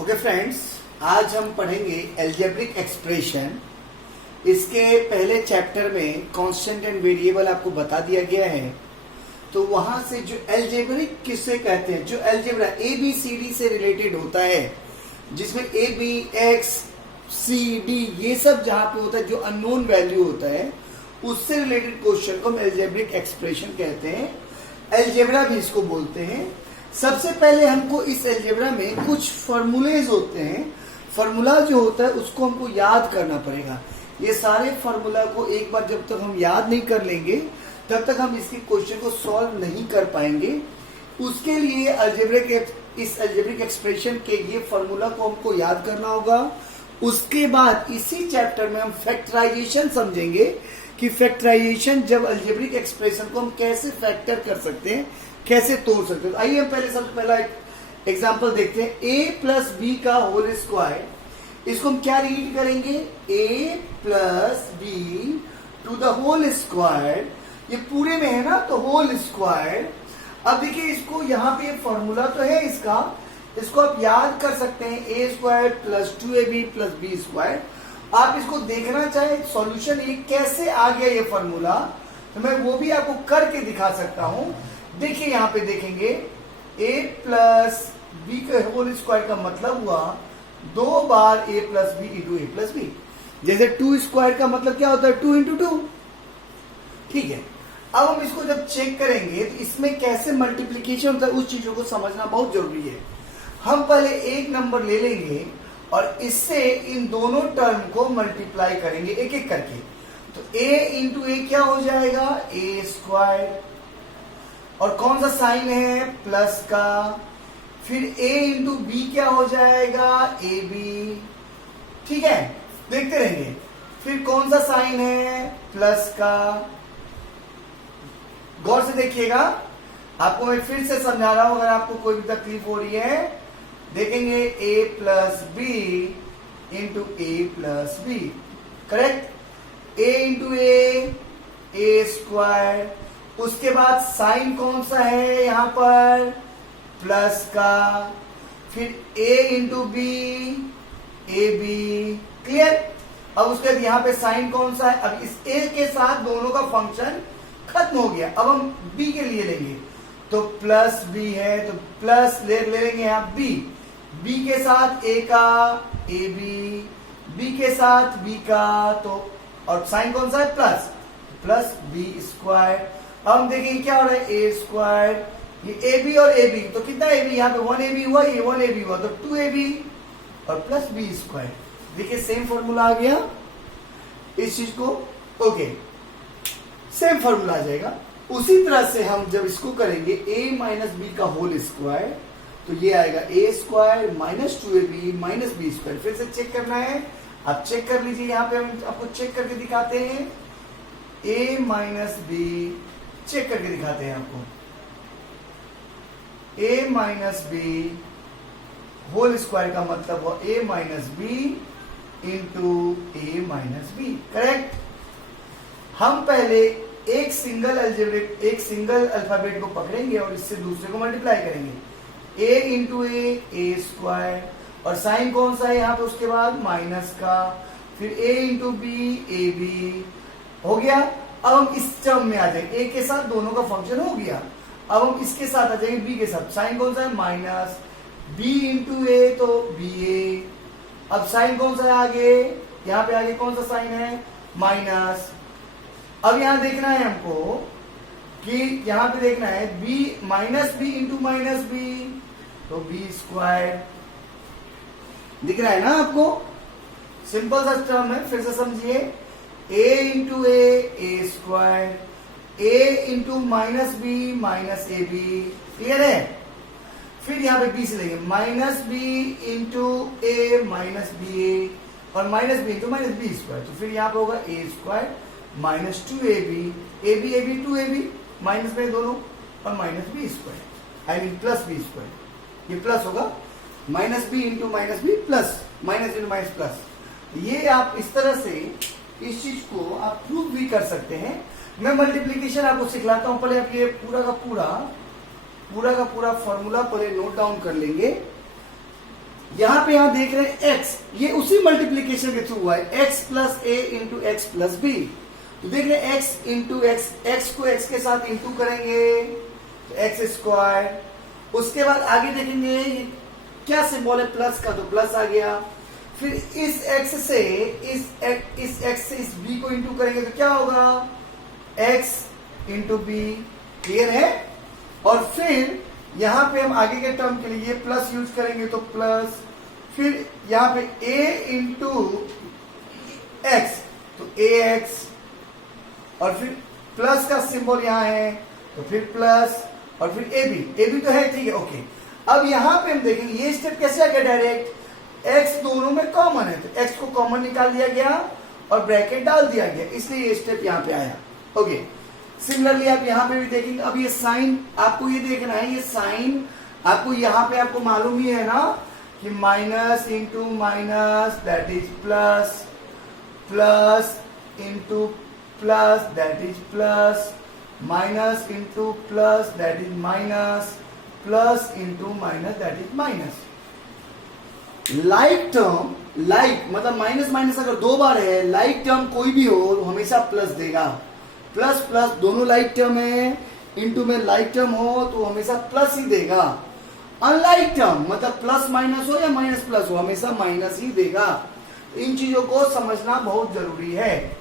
Okay friends, आज हम पढ़ेंगे एल्जेब्रिक एक्सप्रेशन। इसके पहले चैप्टर में कांस्टेंट एंड वेरिएबल आपको बता दिया गया है। तो वहां से जो एल्जेब्रिक किसे कहते हैं, जो algebra A B C D से रिलेटेड होता है, जिसमें A B X C D ये सब जहां पे होता है, जो अननोन वैल्यू होता है, उससे रिलेटेड क्वेश्चन को हम एल्जेब्रिक एक्सप्रेशन कहते हैं। एल्जेब्रा भी इसको बोलते हैं। सबसे पहले हमको इस एल्जेब्रा में कुछ फॉर्मूलेज होते हैं। फॉर्मूला जो होता है उसको हमको याद करना पड़ेगा। ये सारे फॉर्मूला को एक बार जब तक हम याद नहीं कर लेंगे तब तक हम इसके क्वेश्चन को सॉल्व नहीं कर पाएंगे। उसके लिए इस एल्जेब्रिक एक्सप्रेशन के ये फॉर्मूला को हमको याद करना होगा। उसके बाद इसी चैप्टर में हम फैक्टराइजेशन समझेंगे कि फैक्टराइजेशन जब एल्जेब्रिक एक्सप्रेशन को हम कैसे फैक्टर कर सकते हैं, कैसे तोड़ सकते हैं। आइए हम सबसे पहला एक एग्जांपल देखते हैं। a प्लस बी का होल स्क्वायर, इसको हम क्या रीड करेंगे, a plus B to the whole square. ये पूरे में है ना, तो होल स्क्वायर। अब देखिए इसको यहाँ पे फॉर्मूला तो है इसका, इसको आप याद कर सकते हैं, A square plus 2ab plus B square. आप इसको देखना चाहे सॉल्यूशन ये कैसे आ गया ये फॉर्मूला, तो मैं वो भी आपको करके दिखा सकता हूं। देखिए यहाँ पे देखेंगे a प्लस बी का होल स्क्वायर का मतलब हुआ 2 बार a plus B into A plus B. जैसे 2 स्क्वायर का मतलब क्या होता है, 2 इंटू 2। ठीक है, अब हम इसको जब चेक करेंगे तो इसमें कैसे मल्टीप्लीकेशन होता है उस चीजों को समझना बहुत जरूरी है। हम पहले एक नंबर ले लेंगे और इससे इन दोनों टर्म को मल्टीप्लाई करेंगे एक एक करके। तो a इंटू ए क्या हो जाएगा, ए स्क्वायर, और कौन सा साइन है, प्लस का। फिर a इंटू बी क्या हो जाएगा, ए बी। ठीक है, देखते रहेंगे। फिर कौन सा साइन है, प्लस का। गौर से देखिएगा, आपको मैं फिर से समझा रहा हूं, अगर आपको कोई भी तकलीफ हो रही है। देखेंगे a plus B into A plus B, correct. a into A square. उसके बाद साइन कौन सा है यहाँ पर, प्लस का। फिर a into B, A B. Clear. अब उसके बाद यहाँ पे साइन कौन सा है, अब इस a के साथ दोनों का फंक्शन खत्म हो गया। अब हम b के लिए लेंगे, तो प्लस b है, तो प्लस ले लेंगे यहाँ b के साथ a का, ए बी के साथ b का, तो और साइन कौन सा है, प्लस बी स्क्वायर। अब हम देखेंगे क्या हो रहा है, ए स्क्वायर, ये ए बी और ए बी, तो कितना ए बी, यहाँ पे 1ab हुआ, ये 1ab हुआ, तो 2ab और प्लस बी स्क्वायर। देखिए सेम फॉर्मूला आ गया इस चीज को। ओके, सेम फॉर्मूला आ जाएगा। उसी तरह से हम जब इसको करेंगे a माइनस बी का होल स्क्वायर, तो ये आएगा A square minus 2ab minus B square. फिर से चेक करना है, आप चेक कर लीजिए। यहाँ पे हम आपको चेक करके दिखाते हैं, a माइनस बी चेक करके दिखाते हैं आपको। a minus B whole square का मतलब हुआ a minus B into A minus B, correct. हम पहले एक सिंगल अल्फाबेट को पकड़ेंगे और इससे दूसरे को मल्टीप्लाई करेंगे। a इंटू ए स्क्वायर, और साइन कौन सा है यहाँ पे, उसके बाद माइनस का। फिर a into B, A B हो गया। अब हम इस टर्म में आ जाएंगे, a के साथ दोनों का फंक्शन हो गया। अब हम इसके साथ आ जाएंगे b के साथ, साइन कौन सा है, माइनस। b इंटू ए, तो बी ए। अब साइन कौन सा है आगे, यहाँ पे आगे कौन सा साइन है, माइनस। अब यहां देखना है हमको कि यहां पे देखना है b minus B into minus B, तो बी स्क्वायर। दिख रहा है ना आपको, सिंपल सा टर्म है। फिर से समझिए, a into A square, a into minus B minus A B. Clear है। फिर यहाँ पे b से लेंगे, minus B into A minus B A, और minus B into minus B square. तो फिर यहाँ पे होगा A square minus 2ab, A B 2ab, minus में दोनों, और minus B square, I mean plus B square. ये प्लस होगा, minus B into minus B plus minus into minus plus. ये आप इस तरह से इस चीज को आप प्रूव भी कर सकते हैं। मैं मल्टीप्लीकेशन आपको सिखलाता हूं, पहले आप ये पूरा का पूरा फॉर्मूला पहले नोट डाउन कर लेंगे। यहां पे यहां देख रहे हैं x, ये उसी मल्टीप्लीकेशन के थ्रू हुआ है, x प्लस ए इंटू एक्स प्लस बी। तो देख रहे हैं x इंटू एक्स, एक्स को x के साथ इंटू करेंगे तो एक्स स्क्वायर। उसके बाद आगे देखेंगे क्या सिंबल है प्लस का, तो प्लस आ गया। फिर इस x से इस b को इंटू करेंगे तो क्या होगा, x इंटू बी। क्लियर है। और फिर यहां पे हम आगे के टर्म के लिए प्लस यूज करेंगे तो प्लस, फिर यहां पे a इंटू एक्स तो ax, और फिर प्लस का सिंबल यहां है तो फिर प्लस, और फिर ए बी तो है, ठीक है, ओके। अब यहां पे हम देखेंगे ये स्टेप कैसे आ गया, डायरेक्ट x दोनों में कॉमन है तो x को कॉमन निकाल दिया गया और ब्रैकेट डाल दिया गया, इसलिए ये स्टेप यहां पे आया। ओके, सिमिलरली आप यहां पे भी देखेंगे। अब ये साइन आपको ये देखना है, ये साइन आपको यहां पे आपको मालूम ही है ना कि minus into minus that is plus, plus into plus that is plus, minus into plus that is minus, plus into minus that is minus. Like term, like मतलब माइनस माइनस अगर दो बार है, लाइक टर्म कोई भी हो तो हमेशा plus देगा। प्लस प्लस दोनों लाइक टर्म है, इंटू में लाइक टर्म हो तो हमेशा प्लस ही देगा। अनलाइक टर्म मतलब प्लस माइनस हो या माइनस प्लस हो, हमेशा माइनस ही देगा। इन चीजों को समझना बहुत जरूरी है।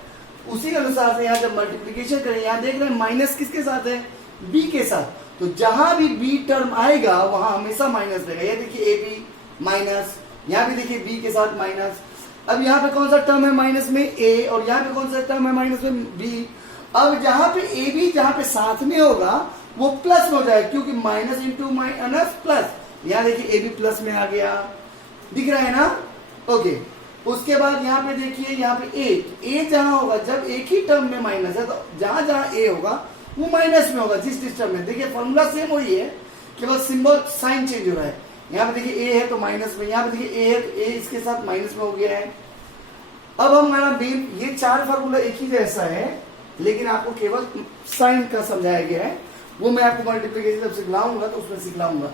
उसी अनुसार से यहाँ जब मल्टीप्लीकेशन करें, यहाँ देख रहे हैं माइनस किसके साथ है, बी के साथ, तो जहां भी बी टर्म आएगा वहां हमेशा माइनस देगा। ये देखिए ए बी माइनस, यहाँ भी देखिए बी के साथ माइनस। अब यहाँ पे कौन सा टर्म है माइनस में, ए, और यहाँ पे कौन सा टर्म है माइनस में, बी। अब जहां पे ए बी जहां पे साथ में होगा वो प्लस में हो जाएगा, क्योंकि माइनस इंटू माइनस प्लस। यहाँ देखिए ए बी प्लस में आ गया, दिख रहा है ना, ओके। उसके बाद यहाँ पे देखिए, यहाँ पे ए जहां होगा, जब एक ही टर्म में माइनस है तो जहां जहां ए होगा वो माइनस में होगा जिस टर्म में। देखिए फॉर्मूला सेम वही है, केवल सिंबल साइन चेंज हो रहा है। यहाँ पे देखिए ए है तो माइनस में, यहाँ पे देखिए ए है तो ए इसके साथ माइनस में हो गया है। अब हमारा मेन ये चार फॉर्मूला एक ही जैसा है, लेकिन आपको केवल साइन का समझाया गया है, वो मैं आपको मल्टीप्लीकेशन जब सिखलाऊंगा तो उसमें सिखलाऊंगा।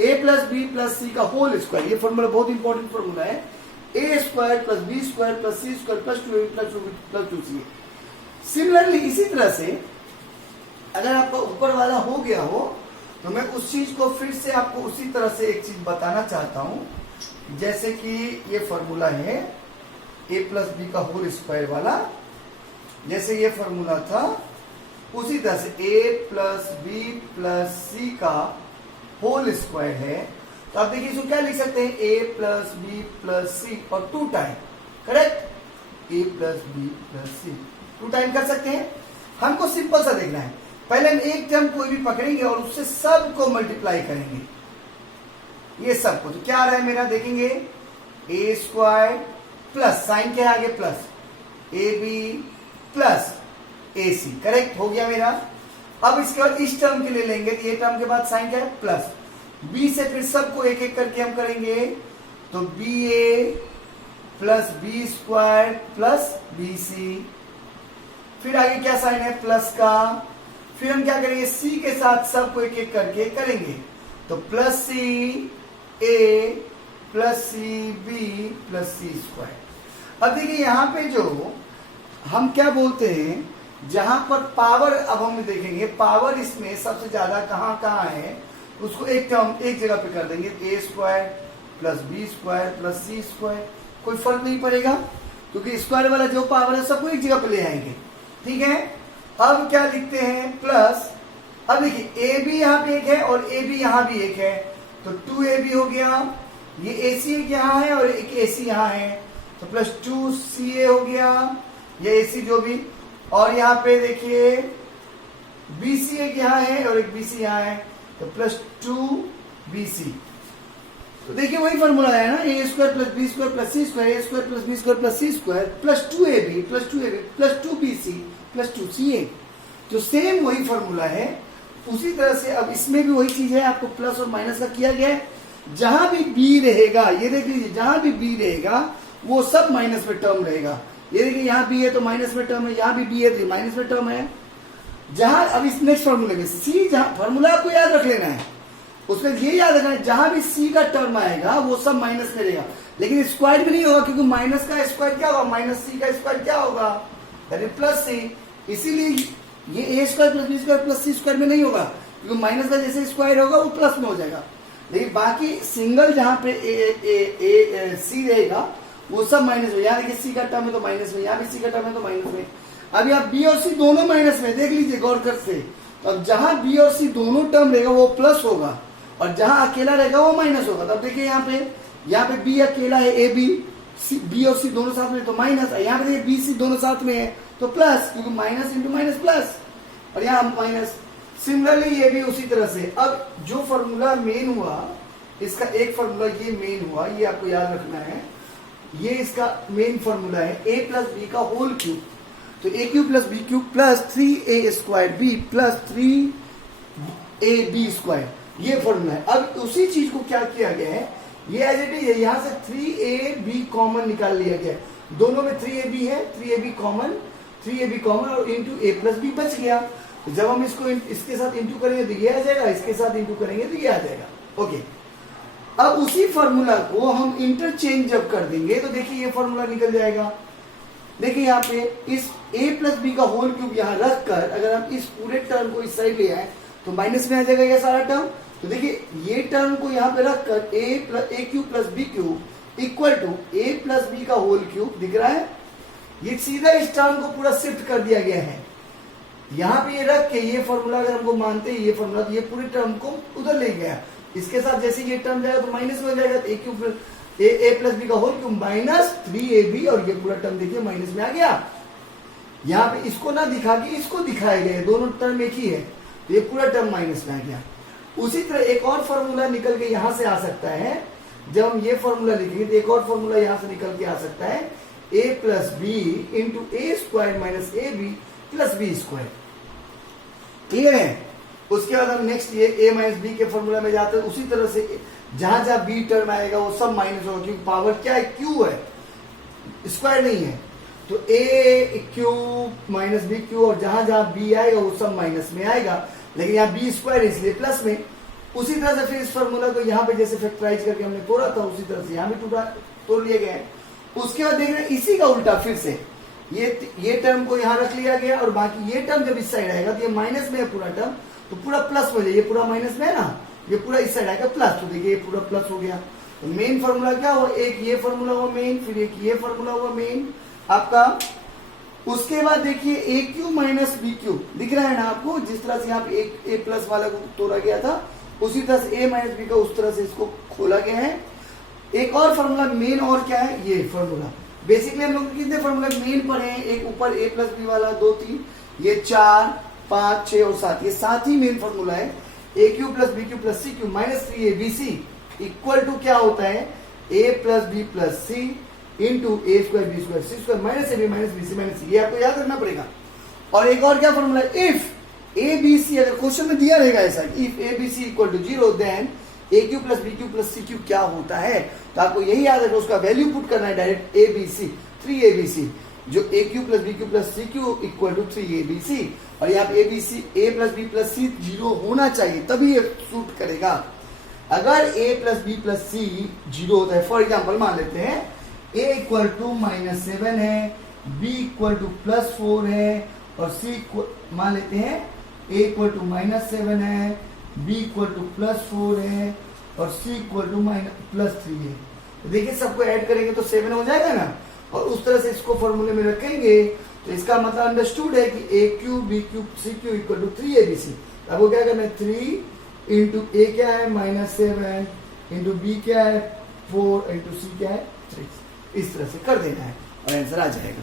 A plus B plus C का होल स्क्वायर, ये फॉर्मूला बहुत इंपॉर्टेंट फॉर्मूला है। A square plus B square plus C square plus 2a plus 2c। Similarly इसी तरह से अगर आपका ऊपर वाला हो गया हो तो मैं उस चीज को फिर से आपको उसी तरह से एक चीज बताना चाहता हूं। जैसे कि ये फॉर्मूला है ए प्लस बी का होल स्क्वायर वाला, जैसे ये फॉर्मूला था उसी तरह से ए प्लस बी प्लस सी का होल स्क्वायर है। तो आप देखिए इसको क्या लिख सकते हैं, ए प्लस बी प्लस सी और 2 टाइम, करेक्ट, ए प्लस बी प्लस सी 2 टाइम कर सकते हैं। हमको सिंपल सा देखना है, पहले हम एक टर्म कोई भी पकड़ेंगे और उससे सबको मल्टीप्लाई करेंगे, ये सबको। तो क्या आ रहा है मेरा, देखेंगे ए स्क्वायर प्लस साइन के आगे plus A B plus A C, correct हो गया मेरा। अब इसके बाद इस टर्म के लिए लेंगे तो ये टर्म के बाद साइन क्या है प्लस, बी से फिर सबको एक एक करके हम करेंगे तो B A plus B square plus B C, फिर आगे क्या साइन है प्लस का, फिर हम क्या करेंगे सी के साथ सबको एक एक करके करेंगे तो प्लस सी ए plus C B plus C square. अब देखिए यहां पे जो हम क्या बोलते हैं, जहां पर पावर, अब हम देखेंगे पावर इसमें सबसे ज्यादा कहां कहां है, उसको एक टर्म एक जगह पे कर देंगे, A square plus B square plus C square, कोई फर्क नहीं पड़ेगा क्योंकि स्क्वायर वाला जो पावर है सबको एक जगह पे ले आएंगे, ठीक है। अब क्या लिखते हैं प्लस, अब देखिए ए बी यहाँ पे एक है और ए बी यहाँ भी एक है तो 2ab हो गया, ये AC एक यहाँ है और एक AC यहाँ है तो प्लस 2CA हो गया, ये AC जो भी, और यहाँ पे देखिए BC एक यहाँ है और एक BC यहाँ है तो प्लस 2BC। तो देखिए वही फॉर्मूला है ना, A square plus B square plus C square, A square plus B square plus C square plus 2ab plus 2BC plus 2CA। तो सेम वही फॉर्मूला है, उसी तरह से अब इसमें भी वही चीज है, आपको प्लस और माइनस का किया गया है। जहां भी बी रहेगा, ये देख लीजिए, जहां भी बी रहेगा वो सब माइनस में टर्म रहेगा। ये देखिए यहाँ बी है तो माइनस में टर्म है, यहाँ भी बी है तो माइनस में टर्म है। जहां अब इस नेक्स्ट फॉर्मूले में सी, जहां फॉर्मूला आपको याद रख लेना है, उसमें ये याद रखना जहां भी सी का टर्म आएगा वो सब माइनस में रहेगा, लेकिन स्क्वायर भी नहीं होगा, क्योंकि माइनस का स्क्वायर क्या होगा, माइनस सी का स्क्वायर क्या होगा, प्लस सी। इसीलिए ये A square plus B square plus C square में नहीं होगा, क्योंकि माइनस का जैसे स्क्वायर होगा वो प्लस में हो जाएगा। लेकिन बाकी सिंगल जहां पे सी रहेगा वो सब माइनस में। यहाँ देखिए सी का टर्म है तो माइनस में, यहाँ भी सी का टर्म है तो माइनस में। अभी आप बी और सी दोनों माइनस में, देख लीजिए गौर कर से। तो अब जहां बी और सी दोनों टर्म रहेगा वो प्लस होगा, और जहां अकेला रहेगा वो माइनस होगा। तब देखिए यहाँ पे बी अकेला है, ए बी, बी और सी दोनों साथ में तो माइनस, यहाँ पे देखिए बी सी दोनों साथ में है तो प्लस, क्योंकि माइनस इंटू माइनस प्लस, और यहाँ माइनस। सिमिलरली ये भी उसी तरह से। अब जो फॉर्मूला मेन हुआ, इसका एक फॉर्मूला ये मेन हुआ, ये आपको याद रखना है, ये इसका मेन फॉर्मूला है ए प्लस बी का होल क्यूब। तो A cube plus B cube plus 3a square B plus 3ab square, ये फॉर्मूला है। अब उसी चीज को क्या किया गया है, ये एज इट इज है, यहां से 3ab कॉमन निकाल लिया गया। दोनों में 3ab है, 3ab कॉमन और इंटू a प्लस बी बच गया। तो जब हम इसको इसके साथ इंटू करेंगे तो ये आ जाएगा, इसके साथ इंटू करेंगे तो ये आ जाएगा। ओके, अब उसी फॉर्मूला को हम इंटरचेंज जब कर देंगे तो देखिए ये फॉर्मूला निकल जाएगा। देखिए यहाँ पे इस a प्लस बी का होल क्यूब यहाँ रख कर अगर हम इस पूरे टर्म को इस साइड ले आए तो माइनस में आ जाएगा ये सारा टर्म। तो देखिए ये टर्म को यहाँ पे रख कर A cube plus B cube equal to A plus B का होल क्यूब दिख रहा है। ये सीधा इस टर्म को पूरा शिफ्ट कर दिया गया है। यहाँ पे ये रख के ये फॉर्मूला अगर हमको मानते हैं ये फॉर्मूला, तो ये पूरे टर्म को उधर ले गया। इसके साथ जैसे ये टर्म जाएगा तो माइनस में हो जाएगा, ए क्यूब ए प्लस बी का होल क्यूब माइनस 3ab, और ये पूरा टर्म देखिए माइनस में आ गया। यहाँ पे इसको ना दिखा के इसको दिखाए गए, दोनों टर्म एक ही है, तो ये पूरा टर्म माइनस में आ गया। उसी तरह एक और फॉर्मूला निकल के यहां से आ सकता है। जब हम ये फॉर्मूला लिखेंगे तो एक और फॉर्मूला यहां से निकल के आ सकता है, a plus B into A square minus A B plus B square. Clear है? उसके बाद हम नेक्स्ट ये a माइनस बी के फॉर्मूला में जाते हैं। उसी तरह से जहां जहां बी टर्म आएगा वो सब माइनस होगा, क्योंकि पावर क्या है, क्यू है, स्क्वायर नहीं है। तो a cube minus B cube, और जहां जहां बी आएगा वो सब माइनस में आएगा, लेकिन यहाँ बी स्क्वायर इसलिए प्लस में। उसी तरह से फिर इस फॉर्मूला को यहाँ पे जैसे फैक्टराइज करके हमने तोड़ा था उसी तरह से यहाँ भी तोड़ लिया गया है। उसके बाद देख रहे हैं इसी का उल्टा फिर से ये टर्म को यहाँ रख लिया गया, और बाकी ये टर्म जब इस साइड आएगा तो ये माइनस में है पूरा टर्म, तो पूरा प्लस में, ये पूरा माइनस में है ना, ये पूरा इस साइड आएगा प्लस, तो देखिए ये पूरा प्लस हो गया। तो मेन फॉर्मूला क्या हुआ, एक ये फॉर्मूला हुआ मेन, फिर एक ये फॉर्मूला हुआ मेन आपका। उसके बाद देखिए ए क्यूब माइनस बी क्यूब दिख रहा है ना आपको, जिस तरह से यहाँ पे एक ए प्लस वाला को तोड़ा गया था उसी तरह से ए माइनस बी का उस तरह से इसको खोला गया है। एक और फॉर्मूला मेन, और क्या है ये फॉर्मूला। बेसिकली हम लोग कितने फॉर्मूला मेन पढ़े हैं, एक ऊपर ए प्लस बी वाला 2 3, ये 4 5 6 और 7, ये 7 ही मेन फॉर्मूला है। A cube plus B cube plus C cube minus 3abc equal to क्या होता है, A plus B plus C into A square B square C square minus A B minus B C minus C, ये आपको याद रखना पड़ेगा। और एक और क्या फॉर्मूला है, इफ ए बी सी, अगर क्वेश्चन में दिया रहेगा ऐसा, if A B C equal to 0 then A cube plus B cube plus C cube क्या होता है, तो आपको यही याद है, उसका वैल्यू पुट करना है डायरेक्ट ए बी सी 3abc, जो A cube plus B cube plus C cube equal to 3abc, और यहाँ पे A plus B plus C 0 होना चाहिए तभी ये सूट करेगा। अगर A plus B plus C 0 होता है, फॉर एग्जाम्पल मान लेते हैं a इक्वल टू -7 है, b इक्वल टू +4 है, और c मान लेते हैं a इक्वल टू -7 है, b इक्वल टू +4 है, और c इक्वल टू +3 है। तो देखिए सबको ऐड करेंगे तो 7 हो जाएगा ना, और उस तरह से इसको फॉर्मूले में रखेंगे तो इसका मतलब अंडरस्टूड है कि a cube b cube c cube equal to 3abc। अब वो क्या करना है, 3 इंटू a क्या है -7 इंटू b क्या है 4 इंटू c क्या है 3, इस तरह से कर देना है और आंसर आ जाएगा।